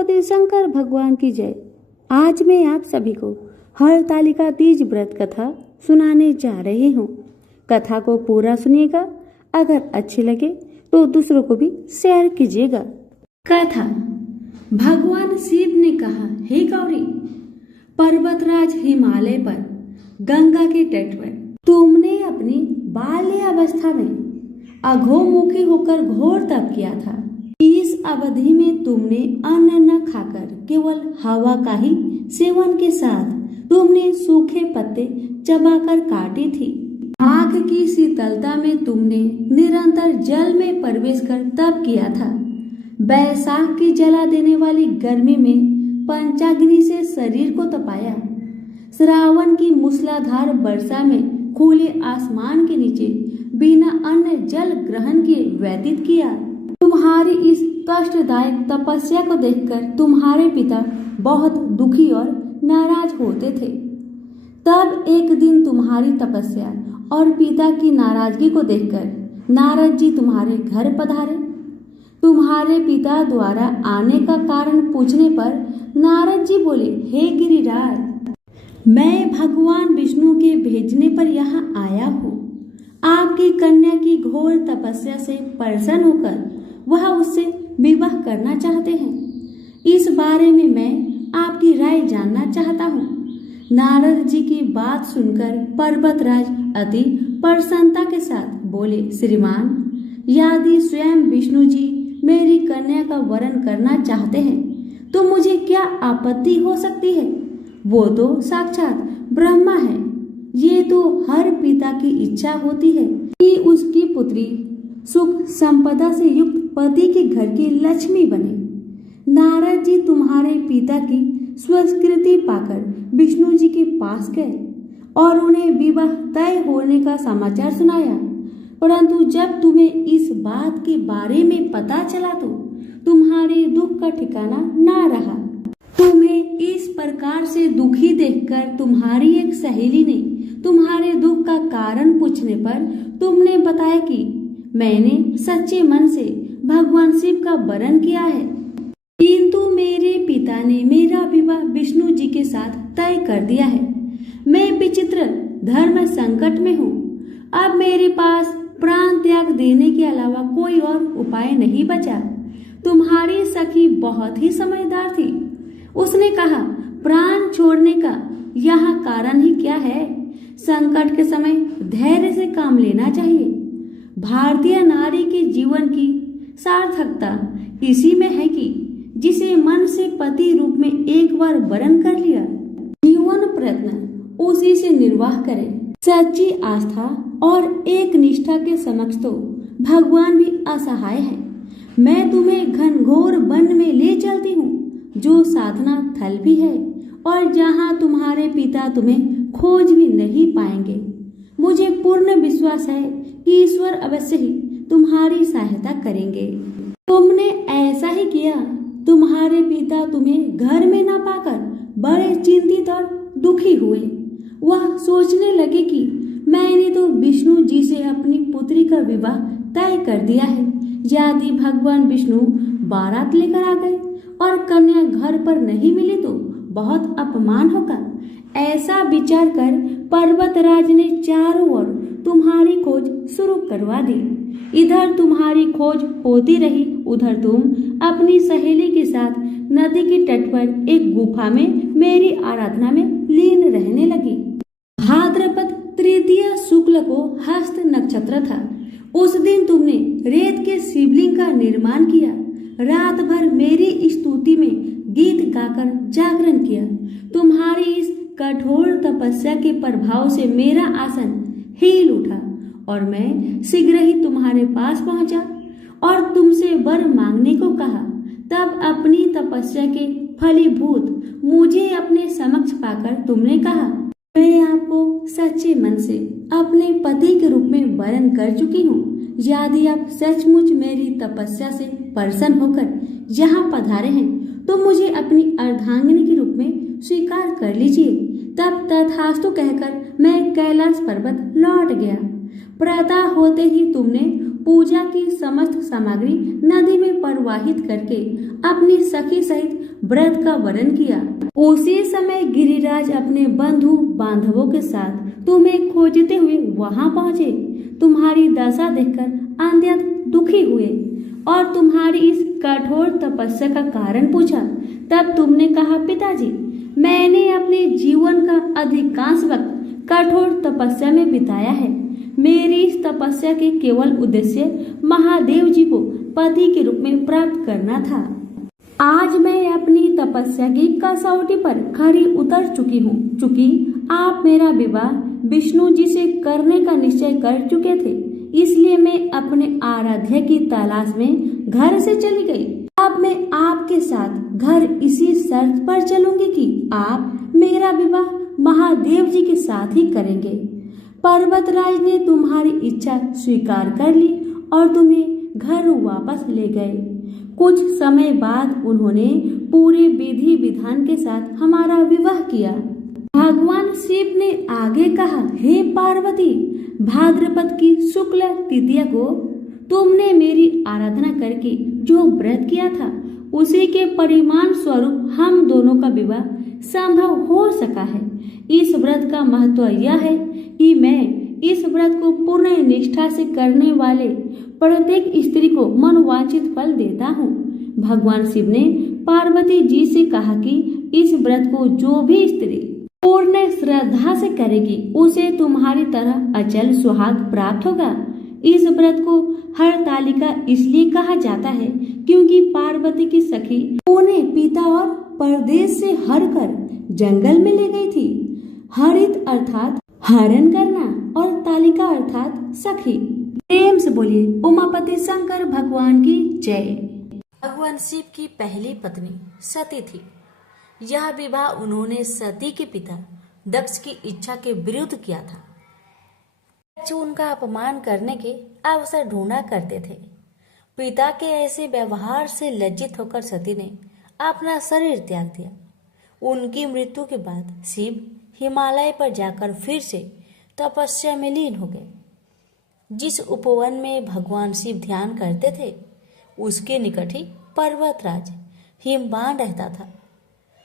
गणपति शंकर भगवान की जय। आज मैं आप सभी को हरतालिका तीज व्रत कथा सुनाने जा रही हूँ। कथा को पूरा सुनिएगा। अगर अच्छी लगे तो दूसरों को भी शेयर कीजिएगा। कथा। भगवान शिव ने कहा, हे गौरी, पर्वतराज हिमालय पर गंगा के तट पर तुमने अपनी बाल्यावस्था में अधोमुखी होकर घोर तप किया था। इस अवधि में तुमने अन्न न खाकर केवल हवा का ही सेवन के साथ तुमने सूखे पत्ते चबाकर काटी थी। आग की शीतलता में तुमने निरंतर जल में प्रवेश कर तप किया था। बैसाख की जला देने वाली गर्मी में पंचाग्नि से शरीर को तपाया। श्रावण की मूसलाधार वर्षा में खुले आसमान के नीचे बिना अन्न जल ग्रहण किए व्यतीत किया। तुम्हारी इस कष्टदायक तपस्या को देखकर तुम्हारे पिता बहुत दुखी और नाराज होते थे। तब एक दिन तुम्हारी तपस्या और पिता की नाराजगी को देखकर नारद जी तुम्हारे घर पधारे। तुम्हारे पिता द्वारा आने का कारण पूछने पर नारद जी बोले, हे गिरिराज, मैं भगवान विष्णु के भेजने पर यहाँ आया हूँ। आपकी कन्या की घोर तपस्या से प्रसन्न होकर वह उससे विवाह करना चाहते हैं। इस बारे में मैं आपकी राय जानना चाहता हूँ। नारद जी की बात सुनकर पर्वतराज अति प्रसन्नता के साथ बोले, श्रीमान, यदि स्वयं विष्णु जी मेरी कन्या का वरण करना चाहते हैं तो मुझे क्या आपत्ति हो सकती है। वो तो साक्षात ब्रह्मा है। ये तो हर पिता की इच्छा होती है कि उसकी पुत्री सुख संपदा से युक्त पति के घर की लक्ष्मी बने। नारद जी तुम्हारे पिता की स्वीकृति पाकर विष्णु जी के पास गए और उन्हें विवाह तय होने का समाचार सुनाया। परंतु जब तुम्हें इस बात के बारे में पता चला तो तुम्हारे दुख का ठिकाना ना रहा। तुम्हें इस प्रकार से दुखी देखकर तुम्हारी एक सहेली ने तुम्हारे दुख का कारण पूछने पर तुमने बताया कि मैंने सच्चे मन से भगवान शिव का वरण किया है, किंतु मेरे पिता ने मेरा विवाह विष्णु जी के साथ तय कर दिया है। मैं विचित्र धर्म संकट में हूँ। अब मेरे पास प्राण त्याग देने के अलावा कोई और उपाय नहीं बचा। तुम्हारी सखी बहुत ही समझदार थी। उसने कहा, प्राण छोड़ने का यहाँ कारण ही क्या है। संकट के समय धैर्य से काम लेना चाहिए। भारतीय नारी के जीवन की सार्थकता इसी में है कि जिसे मन से पति रूप में एक बार वरण कर लिया, जीवन प्रयत्न उसी से निर्वाह करे। सच्ची आस्था और एक निष्ठा के समक्ष तो भगवान भी असहाय है। मैं तुम्हें घनघोर वन में ले चलती हूँ, जो साधना थल भी है और जहाँ तुम्हारे पिता तुम्हें खोज भी नहीं पाएंगे। मुझे पूर्ण विश्वास है कि ईश्वर अवश्य ही तुम्हारी सहायता करेंगे। तुमने ऐसा ही किया। तुम्हारे पिता तुम्हें घर में ना पाकर बड़े चिंतित और दुखी हुए। वह सोचने लगे कि मैंने तो विष्णु जी से अपनी पुत्री का विवाह तय कर दिया है। यदि भगवान विष्णु बारात लेकर आ गए और कन्या घर पर नहीं मिली तो बहुत अपमान होगा। ऐसा विचार कर पर्वतराज ने चारों ओर तुम्हारी खोज शुरू करवा दी। इधर तुम्हारी खोज होती रही, उधर तुम अपनी सहेली के साथ नदी के तट पर एक गुफा में मेरी आराधना में लीन रहने लगी। भाद्रपद तृतीया शुक्ल को हस्त नक्षत्र था। उस दिन तुमने रेत के शिवलिंग का निर्माण किया। रात भर मेरी स्तुति में गीत गाकर जागरण किया। तुम्हारी इस कठोर तपस्या के प्रभाव से मेरा आसन हिल उठा और मैं शीघ्र ही तुम्हारे पास पहुंचा और तुमसे वर मांगने को कहा। तब अपनी तपस्या के फलीभूत मुझे अपने समक्ष पाकर तुमने कहा, मैं आपको सच्चे मन से अपने पति के रूप में वरण कर चुकी हूँ। यदि आप सचमुच मेरी तपस्या से प्रसन्न होकर यहाँ पधारे हैं तो मुझे अपनी अर्धांगिनी के रूप में स्वीकार कर लीजिए। तब तथास्तु कहकर मैं कैलाश पर्वत लौट गया। प्रातः होते ही तुमने पूजा की समस्त सामग्री नदी में प्रवाहित करके अपनी सखी सहित व्रत का वर्णन किया। उसी समय गिरिराज अपने बंधु बांधवों के साथ तुम्हें खोजते हुए वहां पहुंचे। तुम्हारी दशा देखकर अत्यंत दुखी हुए और तुम्हारी इस कठोर तपस्या का कारण पूछा। तब तुमने कहा, पिताजी, मैंने अपने जीवन का अधिकांश वक्त कठोर तपस्या में बिताया है। मेरी इस तपस्या के केवल उद्देश्य महादेव जी को पति के रूप में प्राप्त करना था। आज मैं अपनी तपस्या की कसौटी पर खरी उतर चुकी हूँ। चूंकि आप मेरा विवाह विष्णु जी से करने का निश्चय कर चुके थे, इसलिए मैं अपने आराध्य की तलाश में घर से चली गई। अब मैं आपके साथ घर इसी शर्त पर चलूंगी कि आप मेरा विवाह महादेव जी के साथ ही करेंगे। पर्वतराज ने तुम्हारी इच्छा स्वीकार कर ली और तुम्हें घर वापस ले गए। कुछ समय बाद उन्होंने पूरे विधि विधान के साथ हमारा विवाह किया। भगवान शिव ने आगे कहा, हे पार्वती, भाद्रपद की शुक्ल तृतीया को तुमने मेरी आराधना करके जो व्रत किया था, उसी के परिणाम स्वरूप हम दोनों का विवाह संभव हो सका है। इस व्रत का महत्व यह है कि मैं इस व्रत को पूर्ण निष्ठा से करने वाले प्रत्येक स्त्री को मनोवांछित फल देता हूँ। भगवान शिव ने पार्वती जी से कहा कि इस व्रत को जो भी स्त्री पूर्ण श्रद्धा से करेगी, उसे तुम्हारी तरह अचल सुहाग प्राप्त होगा। इस व्रत को हरतालिका इसलिए कहा जाता है क्योंकि पार्वती की सखी उन्हें पिता और परदेश से हर कर जंगल में ले गई थी। हरित अर्थात हरण करना और तालिका अर्थात सखी। प्रेम से बोलिए उमापति शंकर भगवान की जय। भगवान शिव की पहली पत्नी सती थी। यह विवाह उन्होंने सती के पिता दक्ष की इच्छा के विरुद्ध किया था, जो उनका अपमान करने के अवसर ढूंढा करते थे। पिता के ऐसे व्यवहार से लज्जित होकर सती ने अपना शरीर त्याग दिया। उनकी मृत्यु के बाद शिव हिमालय पर जाकर फिर से तपस्या में लीन हो गए। जिस उपवन में भगवान शिव ध्यान करते थे, उसके निकट ही पर्वतराज हिमवान रहता था।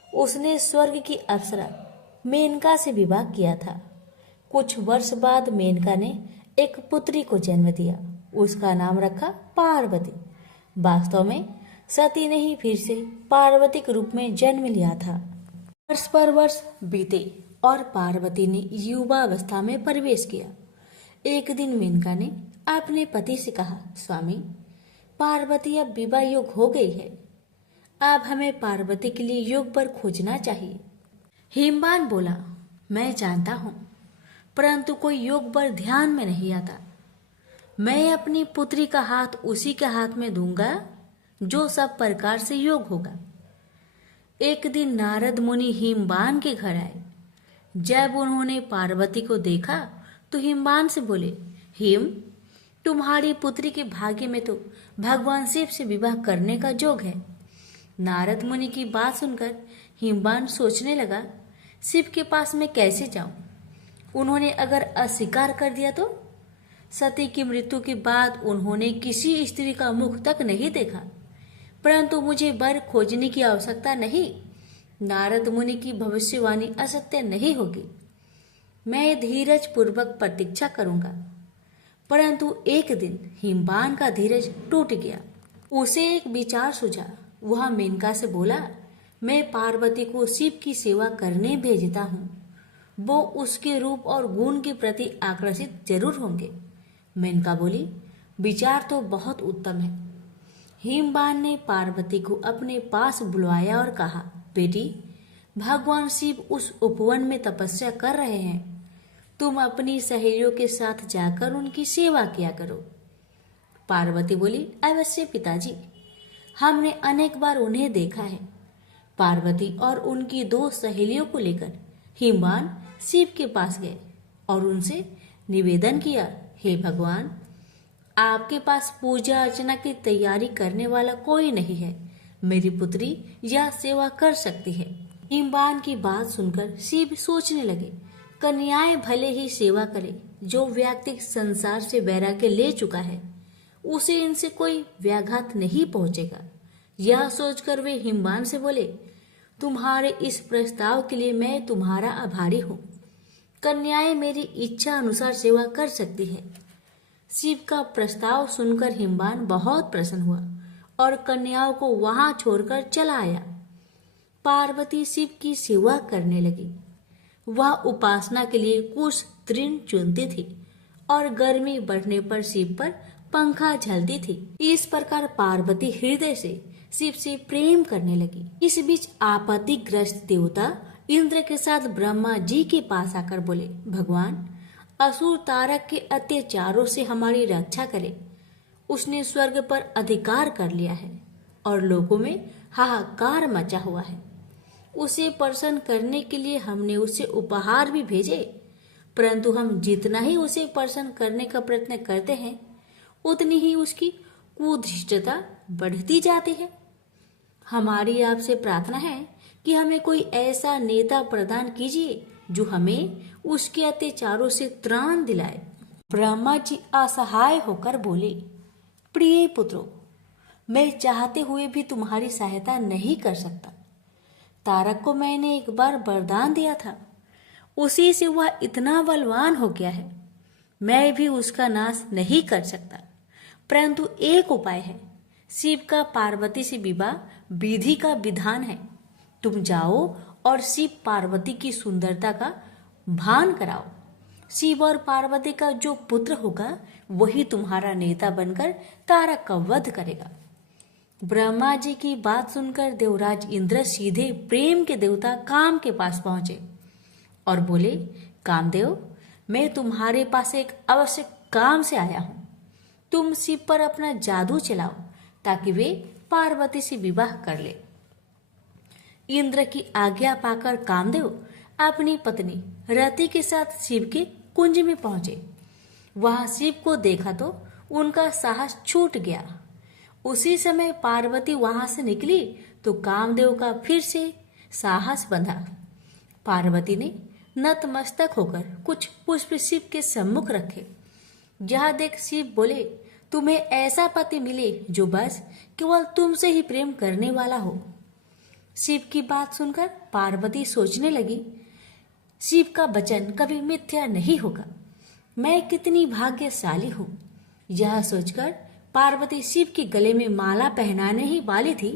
उसने स्वर्ग की अप्सरा मेनका से विवाह किया था। कुछ वर्ष बाद मेनका ने एक पुत्री को जन्म दिया। उसका नाम रखा पार्वती। वास्तव में सती ने ही फिर से पार्वती के रूप में जन्म लिया था। वर्ष पर वर्ष बीते और पार्वती ने युवावस्था में प्रवेश किया। एक दिन मेनका ने अपने पति से कहा, स्वामी, पार्वती अब विवाह योग हो गई है। अब हमें पार्वती के लिए योग वर खोजना चाहिए। हिमवान बोला, मैं जानता हूँ, परंतु कोई योग वर ध्यान में नहीं आता। मैं अपनी पुत्री का हाथ उसी के हाथ में दूंगा जो सब प्रकार से योग होगा। एक दिन नारद मुनि हिमवान के घर आए। जब उन्होंने पार्वती को देखा तो हिमवान से बोले, हिम, तुम्हारी पुत्री के भाग्य में तो भगवान शिव से विवाह करने का योग है। नारद मुनि की बात सुनकर हिमवान सोचने लगा, शिव के पास मैं कैसे जाऊं? उन्होंने अगर अस्वीकार कर दिया तो? सती की मृत्यु के बाद उन्होंने किसी स्त्री का मुख तक नहीं देखा, परंतु मुझे वर खोजने की आवश्यकता नहीं। नारद मुनि की भविष्यवाणी असत्य नहीं होगी। मैं धीरज पूर्वक प्रतीक्षा करूंगा। परंतु एक दिन हिमवान का धीरज टूट गया। उसे एक विचार सूझा। वह मेनका से बोला, मैं पार्वती को शिव की सेवा करने भेजता हूँ। वो उसके रूप और गुण के प्रति आकर्षित जरूर होंगे। मेनका बोली, विचार तो बहुत उत्तम है। हिमवान ने पार्वती को अपने पास बुलवाया और कहा, बेटी, भगवान शिव उस उपवन में तपस्या कर रहे हैं। तुम अपनी सहेलियों के साथ जाकर उनकी सेवा किया करो। पार्वती बोली, अवश्य पिताजी, हमने अनेक बार उन्हें देखा है। पार्वती और उनकी 2 सहेलियों को लेकर हिमवान शिव के पास गए और उनसे निवेदन किया, हे भगवान, आपके पास पूजा अर्चना की तैयारी करने वाला कोई नहीं है। मेरी पुत्री यह सेवा कर सकती है। हिमवान की बात सुनकर शिव सोचने लगे, कन्याएं भले ही सेवा करे। जो व्यक्ति संसार से वैराग्य ले चुका है, उसे इनसे कोई व्याघात नहीं पहुंचेगा। यह सोचकर वे हिमवान से बोले, तुम्हारे इस प्रस्ताव के लिए मैं तुम्हारा आभारी हूँ। कन्याएं मेरी इच्छा अनुसार सेवा कर सकती है। शिव का प्रस्ताव सुनकर हिमवान बहुत प्रसन्न हुआ और कन्याओं को वहां छोड़कर चला आया। पार्वती शिव की सेवा करने लगी। वह उपासना के लिए कुछ तृण चुनती थी और गर्मी बढ़ने पर शिव पर पंखा झलती थी। इस प्रकार पार्वती हृदय से शिव से प्रेम करने लगी। इस बीच आपत्तिग्रस्त देवता इंद्र के साथ ब्रह्मा जी के पास आकर बोले, भगवान, असुर तारक के अत्याचारों से हमारी रक्षा करे। उसने स्वर्ग पर अधिकार कर लिया है और लोगों में हाहाकार मचा हुआ है। उसे प्रसन्न करने के लिए हमने उसे उपहार भी भेजे, परंतु हम जितना ही उसे प्रसन्न करने का प्रयत्न करते हैं उतनी ही उसकी कुधृष्टता बढ़ती जाती है। हमारी आपसे प्रार्थना है कि हमें कोई ऐसा नेता प्रदान कीजिए जो हमें उसके अत्याचारों से त्राण दिलाए। ब्रह्मा जी असहाय होकर बोले, प्रिय पुत्रों, मैं चाहते हुए भी तुम्हारी सहायता नहीं कर सकता। तारक को मैंने एक बार वरदान दिया था, उसी से वह इतना बलवान हो गया है। मैं भी उसका नाश नहीं कर सकता, परंतु एक उपाय है। शिव का पार्वती से विवाह विधि का विधान है। तुम जाओ और शिव पार्वती की सुंदरता का भान कराओ। शिव और पार्वती का जो पुत्र होगा वही तुम्हारा नेता बनकर तारक का वध करेगा। ब्रह्मा जी की बात सुनकर देवराज इंद्र सीधे प्रेम के देवता काम के पास पहुंचे और बोले, कामदेव, मैं तुम्हारे पास एक आवश्यक काम से आया हूं। तुम शिव पर अपना जादू चलाओ ताकि वे पार्वती से विवाह कर ले। इंद्र की आज्ञा पाकर कामदेव अपनी पत्नी रति के साथ शिव के कुंज में पहुंचे। वहां शिव को देखा तो उनका साहस छूट गया। उसी समय पार्वती वहां से निकली तो कामदेव का फिर से साहस बंधा। पार्वती ने नतमस्तक होकर कुछ पुष्प शिव के सम्मुख रखे। यह देख शिव बोले, तुम्हें ऐसा पति मिले जो बस केवल तुमसे ही प्रेम करने वाला हो। शिव की बात सुनकर पार्वती सोचने लगी, शिव का वचन कभी मिथ्या नहीं होगा। मैं कितनी भाग्यशाली हूँ। यह सोचकर पार्वती शिव के गले में माला पहनाने ही वाली थी,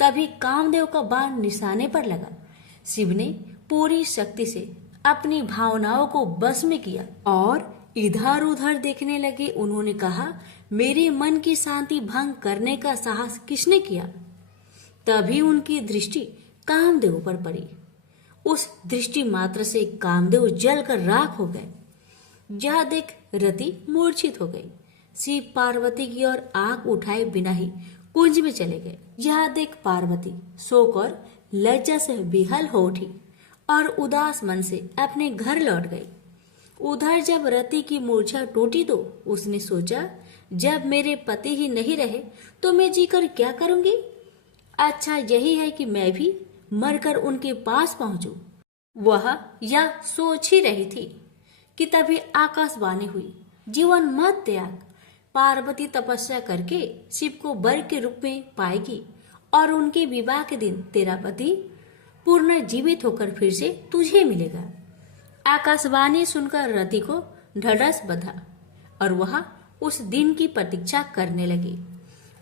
तभी कामदेव का बाण निशाने पर लगा। शिव ने पूरी शक्ति से अपनी भावनाओं को बस में किया और इधर उधर देखने लगे। उन्होंने कहा, मेरे मन की शांति भंग करने का साहस किसने किया? तभी उनकी दृष्टि कामदेव पर पड़ी। उस दृष्टि मात्र से कामदेव जलकर राख हो गए। यह देख रति मूर्छित हो गई। शिव पार्वती की ओर आंख उठाए बिना ही कुंज में चले गए। यह देख पार्वती शोक और लज्जा से विहल हो उठी और उदास मन से अपने घर लौट गई। उधर जब रति की मूर्छा टूटी तो उसने सोचा, जब मेरे पति ही नहीं रहे तो मैं जीकर क्या करूंगी? अच्छा यही है कि मैं भी मरकर उनके पास पहुंचूं। वह यह सोच ही रही थी कि तभी आकाशवाणी हुई, जीवन मत त्याग। पार्वती तपस्या करके शिव को वर के रूप में पाएगी और उनके विवाह के दिन तेरा पति पूर्ण जीवित होकर फिर से तुझे मिलेगा। आकाशवाणी सुनकर रति को ढढ़स बंधा और वह उस दिन की प्रतीक्षा करने लगी।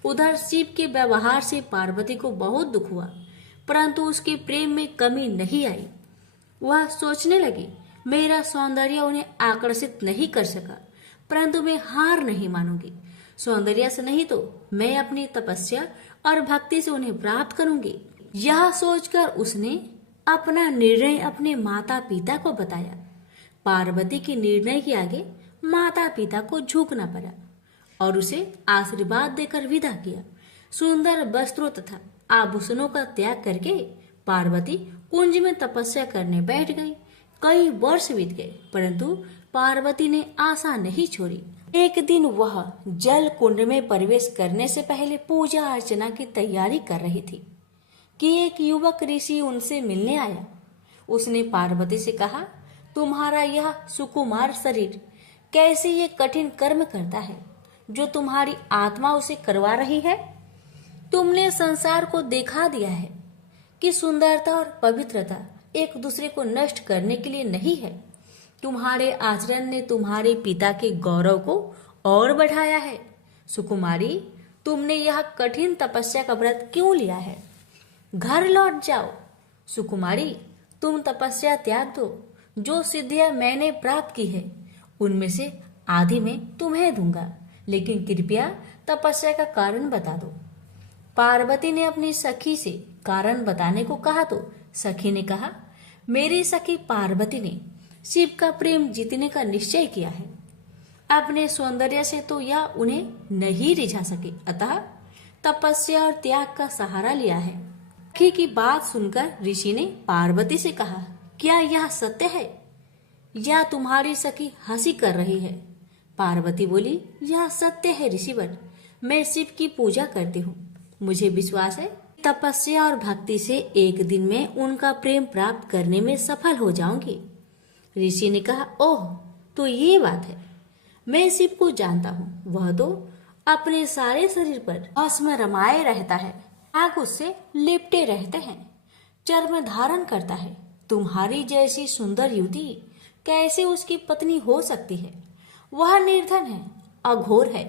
उधर शिव के व्यवहार से पार्वती को बहुत दुख हुआ, परंतु उसके प्रेम में कमी नहीं आई। वह सोचने लगी, मेरा सौंदर्य उन्हें आकर्षित नहीं कर सका, परंतु मैं हार नहीं मानूंगी। सौंदर्य से नहीं तो मैं अपनी तपस्या और भक्ति से उन्हें प्राप्त करूंगी। यह सोचकर उसने अपना निर्णय अपने माता पिता को बताया। पार्वती के निर्णय के आगे माता पिता को झुकना पड़ा और उसे आशीर्वाद देकर विदा किया। सुंदर वस्त्रों तथा आभूषणों का त्याग करके पार्वती कुंज में तपस्या करने बैठ गई। कई वर्ष बीत गए, परंतु पार्वती ने आशा नहीं छोड़ी। एक दिन वह जल कुंड में प्रवेश करने से पहले पूजा अर्चना की तैयारी कर रही थी कि एक युवक ऋषि उनसे मिलने आया। उसने पार्वती से कहा, तुम्हारा यह सुकुमार शरीर कैसे ये कठिन कर्म करता है जो तुम्हारी आत्मा उसे करवा रही है? तुमने संसार को दिखा दिया है कि सुंदरता और पवित्रता एक दूसरे को नष्ट करने के लिए नहीं है। तुम्हारे आचरण ने तुम्हारे पिता के गौरव को और बढ़ाया है। सुकुमारी, तुमने यह कठिन तपस्या का व्रत क्यों लिया है? घर लौट जाओ। सुकुमारी, तुम तपस्या त्याग दो। जो सिद्धियां मैंने प्राप्त की है उनमें से आधी मैं तुम्हें दूंगा, लेकिन कृपया तपस्या का कारण बता दो। पार्वती ने अपनी सखी से कारण बताने को कहा तो सखी ने कहा, मेरी सखी पार्वती ने शिव का प्रेम जीतने का निश्चय किया है। अपने सौंदर्य से तो यह उन्हें नहीं रिझा सके, अतः तपस्या और त्याग का सहारा लिया है। सखी की बात सुनकर ऋषि ने पार्वती से कहा, क्या यह सत्य है या तुम्हारी सखी हंसी कर रही है? पार्वती बोली, यह सत्य है ऋषिवर। मैं शिव की पूजा करती हूँ। मुझे विश्वास है तपस्या और भक्ति से एक दिन में उनका प्रेम प्राप्त करने में सफल हो जाऊंगी। ऋषि ने कहा, ओह, तो ये बात है। मैं शिव को जानता हूँ। वह तो अपने सारे शरीर पर भस्म रमाए रहता है, आग उससे लिपटे रहते हैं, चर्म धारण करता है। तुम्हारी जैसी सुंदर युवती कैसे उसकी पत्नी हो सकती है? वह निर्धन है, अघोर है,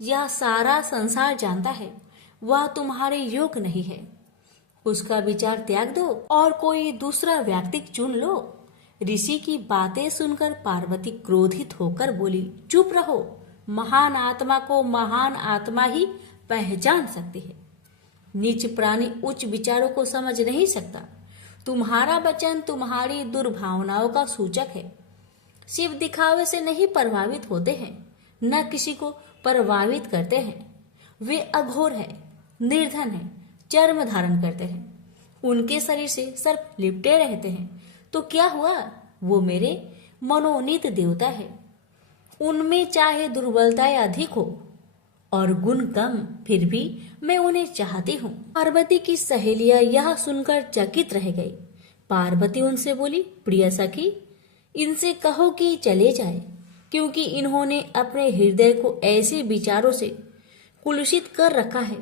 यह सारा संसार जानता है। वह तुम्हारे योग्य नहीं है। उसका विचार त्याग दो और कोई दूसरा व्यक्ति चुन लो। ऋषि की बातें सुनकर पार्वती क्रोधित होकर बोली, चुप रहो। महान आत्मा को महान आत्मा ही पहचान सकती है। नीच प्राणी उच्च विचारों को समझ नहीं सकता। तुम्हारा वचन तुम्हारी दुर्भावनाओं का सूचक है। शिव दिखावे से नहीं प्रभावित होते हैं, न किसी को प्रभावित करते हैं। वे अघोर है, निर्धन है, चर्म धारण करते हैं, उनके शरीर से सर्प लिपटे रहते हैं। तो क्या हुआ? वो मेरे मनोनीत देवता है। उनमें चाहे दुर्बलताएं अधिक हो और गुण कम, फिर भी मैं उन्हें चाहती हूँ। पार्वती की सहेलियां यह सुनकर चकित रह गई। पार्वती उनसे बोली, प्रिय सखी, इनसे कहो कि चले जाए, क्योंकि इन्होंने अपने हृदय को ऐसे विचारों से कुलुषित कर रखा है।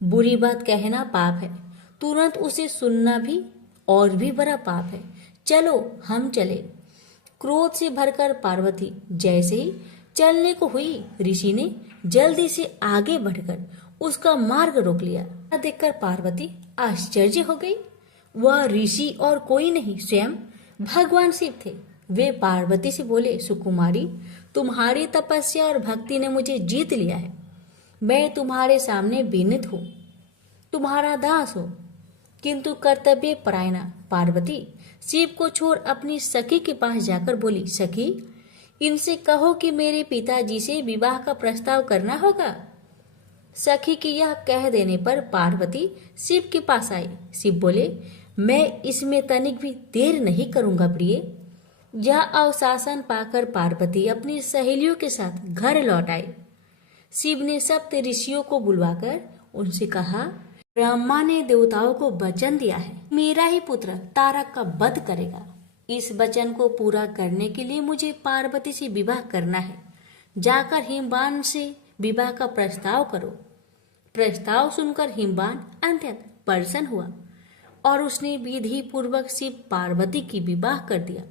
बुरी बात कहना पाप है, तुरंत उसे सुनना भी और भी बड़ा पाप है। चलो हम चले। क्रोध से भरकर पार्वती जैसे ही चलने को हुई, ऋषि ने जल्दी से आगे बढ़कर उसका मार्ग रोक लिया। देखकर पार्वती आश्चर्य हो गई। वह ऋषि और कोई नहीं, स्वयं भगवान शिव थे। वे पार्वती से बोले, सुकुमारी, तुम्हारी तपस्या और भक्ति ने मुझे जीत लिया है। मैं तुम्हारे सामने विनीत हूँ, तुम्हारा दास हूँ। किंतु कर्तव्य परायणा पार्वती शिव को छोड़ अपनी सखी के पास जाकर बोली, सखी, इनसे कहो कि मेरे पिताजी से विवाह का प्रस्ताव करना होगा। सखी की यह कह देने पर पार्वती शिव के पास आई। शिव बोले, मैं इसमें तनिक भी देर नहीं करूंगा प्रिय। यह अवशासन पाकर पार्वती अपनी सहेलियों के साथ घर लौट आई। शिव ने सप्त ऋषियों को बुलवाकर उनसे कहा, ब्रह्मा ने देवताओं को वचन दिया है, मेरा ही पुत्र तारक का वध करेगा। इस वचन को पूरा करने के लिए मुझे पार्वती से विवाह करना है। जाकर हिमवान से विवाह का प्रस्ताव करो। प्रस्ताव सुनकर हिमवान अत्यंत प्रसन्न हुआ और उसने विधि पूर्वक शिव पार्वती की विवाह कर दिया।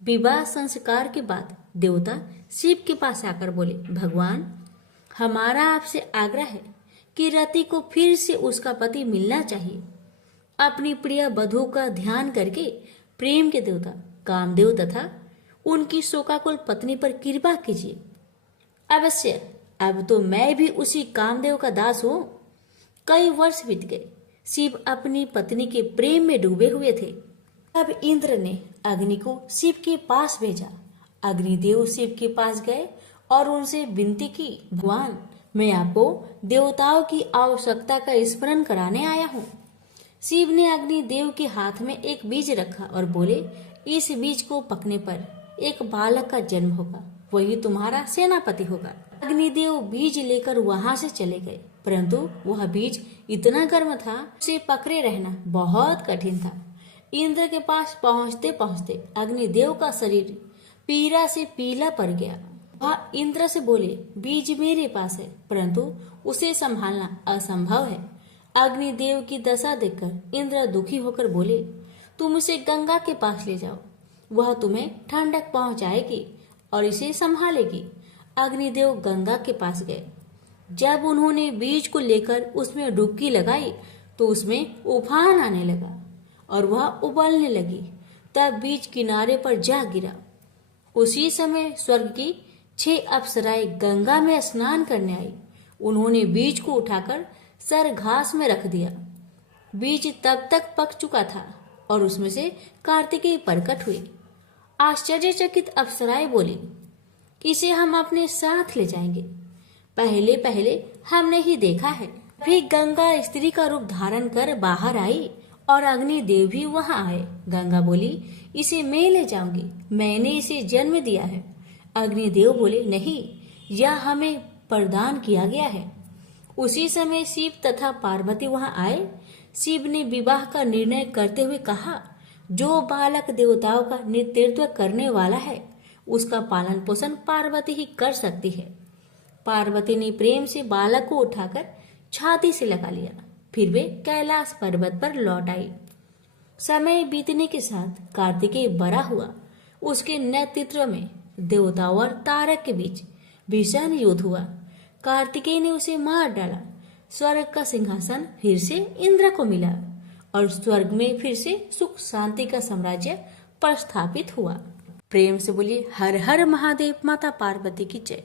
विवाह संस्कार के बाद देवता शिव के पास आकर बोले, भगवान, हमारा आपसे आग्रह है कि रति को फिर से उसका पति मिलना चाहिए। अपनी प्रिय वधू का ध्यान करके प्रेम के देवता कामदेव तथा उनकी शोकाकुल पत्नी पर कृपा कीजिए। अवश्य, अब तो मैं भी उसी कामदेव का दास हूँ। कई वर्ष बीत गए। शिव अपनी पत्नी के प्रेम में डूबे हुए थे। तब इंद्र ने अग्नि को शिव के पास भेजा। अग्निदेव शिव के पास गए और उनसे विनती की, भगवान, मैं आपको देवताओं की आवश्यकता का स्मरण कराने आया हूँ। शिव ने अग्निदेव के हाथ में एक बीज रखा और बोले, इस बीज को पकने पर एक बालक का जन्म होगा, वही तुम्हारा सेनापति होगा। अग्निदेव बीज लेकर वहां से चले गए, परंतु वह बीज इतना गर्म था, उसे पकड़े रहना बहुत कठिन था। इंद्र के पास पहुंचते पहुंचते अग्निदेव का शरीर पीड़ा से पीला पड़ गया। वह इंद्र से बोले, बीज मेरे पास है, परंतु उसे संभालना असंभव है। अग्निदेव की दशा देखकर इंद्र दुखी होकर बोले, तुम इसे गंगा के पास ले जाओ, वह तुम्हें ठंडक पहुंचाएगी और इसे संभालेगी। अग्निदेव गंगा के पास गए। जब उन्होंने बीज को लेकर उसमें डुबकी लगाई तो उसमें उफान आने लगा और वह उबलने लगी। तब बीज किनारे पर जा गिरा। उसी समय स्वर्ग की 6 अप्सराएं गंगा में स्नान करने आई। उन्होंने बीज को उठाकर सर घास में रख दिया। बीज तब तक पक चुका था और उसमें से कार्तिकेय प्रकट हुए। आश्चर्यचकित अप्सराएं बोली, इसे हम अपने साथ ले जाएंगे। पहले पहले हमने ही देखा है। फिर गंगा स्त्री का रूप धारण कर बाहर आई और अग्निदेव भी वहां आए। गंगा बोली, इसे मैं ले जाऊंगी, मैंने इसे जन्म दिया है। अग्निदेव बोले, नहीं, यह हमें प्रदान किया गया है। उसी समय शिव तथा पार्वती वहां आए। शिव ने विवाह का निर्णय करते हुए कहा, जो बालक देवताओं का नेतृत्व करने वाला है उसका पालन पोषण पार्वती ही कर सकती है। पार्वती ने प्रेम से बालक को उठाकर छाती से लगा लिया। फिर वे कैलाश पर्वत पर लौट आई। समय बीतने के साथ कार्तिकेय बड़ा हुआ। उसके नेतृत्व में देवताओं और तारक के बीच भीषण युद्ध हुआ। कार्तिकेय ने उसे मार डाला। स्वर्ग का सिंहासन फिर से इंद्र को मिला और स्वर्ग में फिर से सुख शांति का साम्राज्य प्रस्थापित हुआ। प्रेम से बोलिए हर हर महादेव। माता पार्वती की जय।